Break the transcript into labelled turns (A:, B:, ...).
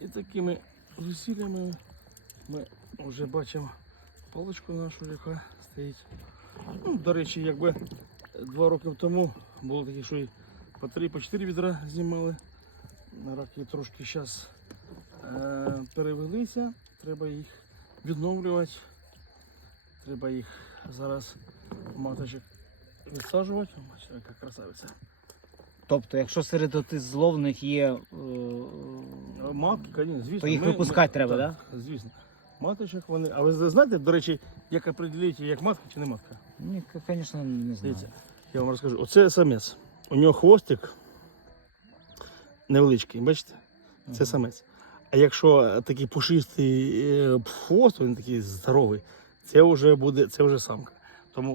A: І такими зусиллями ми вже бачимо паличку нашу, яка стоїть. Ну, до речі, якби два роки тому було таке, що і по три, по чотири відра знімали. Раки трошки зараз е, перевелися, треба їх відновлювати. Треба їх зараз маточок відсаджувати. О, бачите, яка красавиця.
B: Тобто, якщо серед оти зловних є. е,
A: Матки, звісно, звісно.
B: То їх випускати треба,
A: так? Звісно. Маточок вони. А ви знаєте, до речі, як определити, як матка чи не матка?
B: Ні, звісно, не знаю.
A: Дивіться, я вам розкажу. Оце самець. У нього хвостик невеличкий, бачите? Це самець. А якщо такий пушистий е, хвост, він такий здоровий, це вже буде, це вже самка. Тому